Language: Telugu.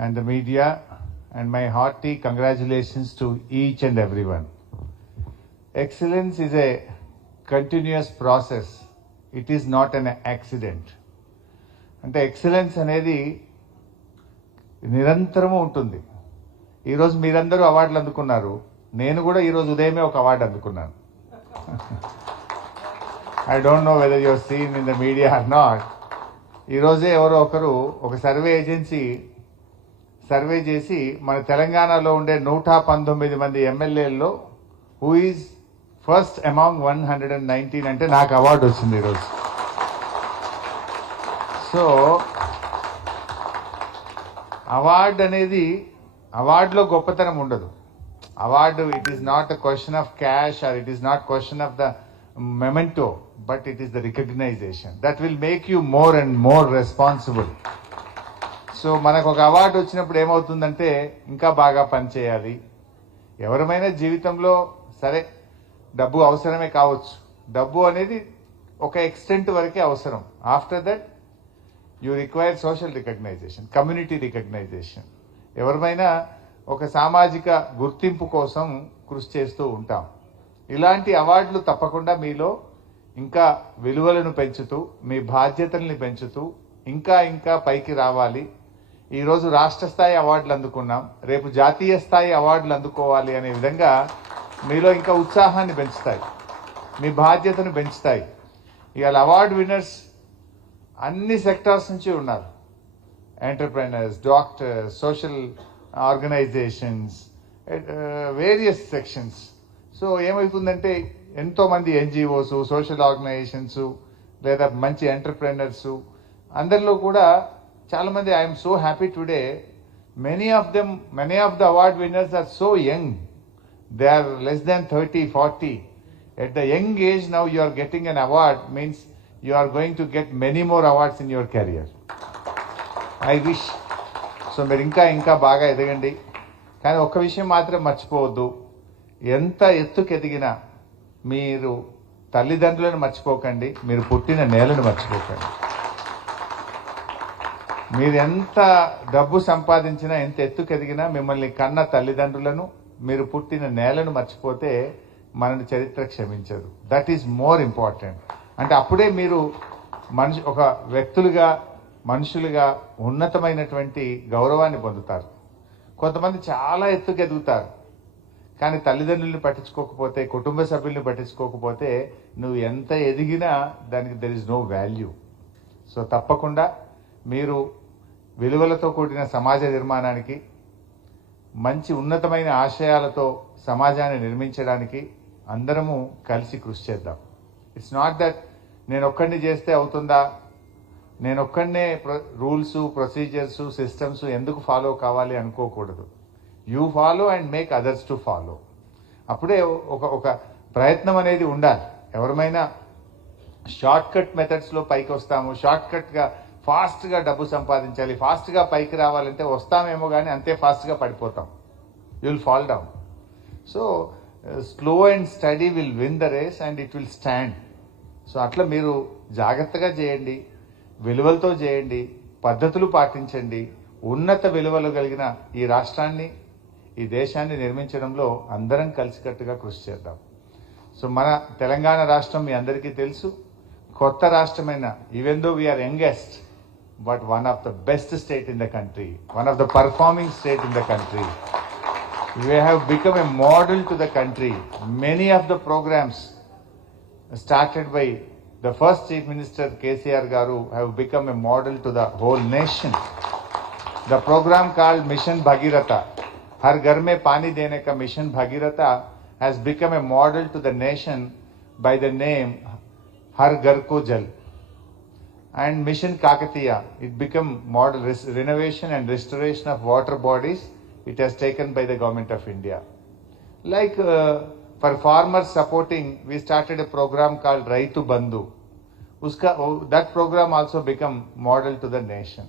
and the media, and my hearty congratulations to each and everyone. Excellence is a continuous process. It is not an accident. అంటే ఎక్సలెన్స్ అనేది నిరంతరము ఉంటుంది. ఈరోజు మీరందరూ అవార్డులు అందుకున్నారు. నేను కూడా ఈరోజు ఉదయమే ఒక అవార్డు అందుకున్నాను. I don't know whether your seen in the media or not. ఈరోజే ఎవరో ఒకరు ఒక సర్వే ఏజెన్సీ సర్వే చేసి మన తెలంగాణలో ఉండే 119 మంది ఎమ్మెల్యేల్లో హూ ఈజ్ ఫస్ట్ అమాంగ్ 119 అంటే నాకు అవార్డు వచ్చింది ఈరోజు. సో అవార్డు అనేది అవార్డులో గొప్పతనం ఉండదు. Award it is not a question of cash or it is not question of the memento, but it is the recognition that will make you more and more responsible. So మనకు ఒక అవార్డు వచ్చినప్పుడు ఏమవుతుందంటే ఇంకా బాగా పనిచేయాలి. ఎవరమైనా జీవితంలో సరే డబ్బు అవసరమే కావచ్చు. డబ్బు అనేది ఒక ఎక్స్టెంట్ వరకే అవసరం. After that you require social recognition, community recognition. ఎవరిమైనా ఒక సామాజిక గుర్తింపు కోసం కృషి చేస్తూ ఉంటాం. ఇలాంటి అవార్డులు తప్పకుండా మీలో ఇంకా విలువలను పెంచుతూ మీ బాధ్యతల్ని పెంచుతూ ఇంకా ఇంకా పైకి రావాలి. ఈరోజు రాష్ట్ర స్థాయి అవార్డులు అందుకున్నాం, రేపు జాతీయ స్థాయి అవార్డులు అందుకోవాలి అనే విధంగా మీలో ఇంకా ఉత్సాహాన్ని పెంచుతాయి, మీ బాధ్యతను పెంచుతాయి. ఇవాళ అవార్డు విన్నర్స్ అన్ని సెక్టార్స్ నుంచి ఉన్నారు. Entrepreneurs, doctors, social organisations, various sections. So ఏమవుతుందంటే ఎంతోమంది ఎన్జిఓస్, సోషల్ ఆర్గనైజేషన్స్ లేదా మంచి ఎంటర్ప్రెనర్స్ అందరిలో కూడా చాలామంది I'm so happy today many of the award winners are so young. They are less than 30-40. At the young age now you are getting an award means you are going to get many more awards in your career. I wish. So మీరు ఇంకా ఇంకా బాగా ఎదగండి. కానీ ఒక్క విషయం మాత్రం మర్చిపోవద్దు, ఎంత ఎత్తుకు ఎదిగినా మీరు తల్లిదండ్రులను మర్చిపోకండి, మీరు పుట్టిన నేలను మర్చిపోకండి. మీరు ఎంత డబ్బు సంపాదించినా ఎంత ఎత్తుకు ఎదిగినా మిమ్మల్ని కన్న తల్లిదండ్రులను మీరు పుట్టిన నేలను మర్చిపోతే మనని చరిత్ర క్షమించదు. That is more important. అంటే అప్పుడే మీరు ఒక వ్యక్తులుగా మనుషులుగా ఉన్నతమైనటువంటి గౌరవాన్ని పొందుతారు. కొంతమంది చాలా ఎత్తుకు ఎదుగుతారు, కానీ తల్లిదండ్రుల్ని పట్టించుకోకపోతే, కుటుంబ సభ్యుల్ని పట్టించుకోకపోతే నువ్వు ఎంత ఎదిగినా దానికి there is no value. So తప్పకుండా మీరు విలువలతో కూడిన సమాజ నిర్మాణానికి, మంచి ఉన్నతమైన ఆశయాలతో సమాజాన్ని నిర్మించడానికి అందరము కలిసి కృషి చేద్దాం. ఇట్స్ నాట్ దట్ నేను ఒక్కడిని చేస్తే అవుతుందా, నేను ఒక్కడనే రూల్స్, ప్రొసీజర్స్, సిస్టమ్స్ ఎందుకు ఫాలో కావాలి అనుకోకూడదు. You follow and make others to follow. అప్పుడే ఒక ప్రయత్నం అనేది ఉండాలి. ఎవరమైనా షార్ట్ కట్ మెథడ్స్లో పైకి వస్తాము, షార్ట్ కట్గా ఫాస్ట్గా డబ్బు సంపాదించాలి, ఫాస్ట్గా పైకి రావాలంటే వస్తామేమో కానీ అంతే ఫాస్ట్గా పడిపోతాం. You will fall down. So slow and steady will win the race and it will stand. So అట్లా మీరు జాగ్రత్తగా చేయండి, విలువలతో చేయండి, పద్ధతులు పాటించండి. ఉన్నత విలువలు కలిగిన ఈ రాష్ట్రాన్ని, ఈ దేశాన్ని నిర్మించడంలో అందరం కలిసికట్టుగా కృషి చేద్దాం. సో మన తెలంగాణ రాష్ట్రం మీ అందరికీ తెలుసు, కొత్త రాష్ట్రమైన, even though we are youngest, but one of the best state in the country, one of the performing state in the country. We have become a model to the country. Many of the programs started by the first Chief Minister KCR Garu have become a model to the whole nation. The program called Mission Bhagiratha, Har Ghar Mein Pani Dene Ka Mission Bhagiratha, has become a model to the nation by the name Har Ghar Ko Jal. And Mission Kakatiya, it became model renovation and restoration of water bodies. It has taken by the government of India. Like for farmers supporting, we started a program called Raitu Bandhu. That program also became model to the nation.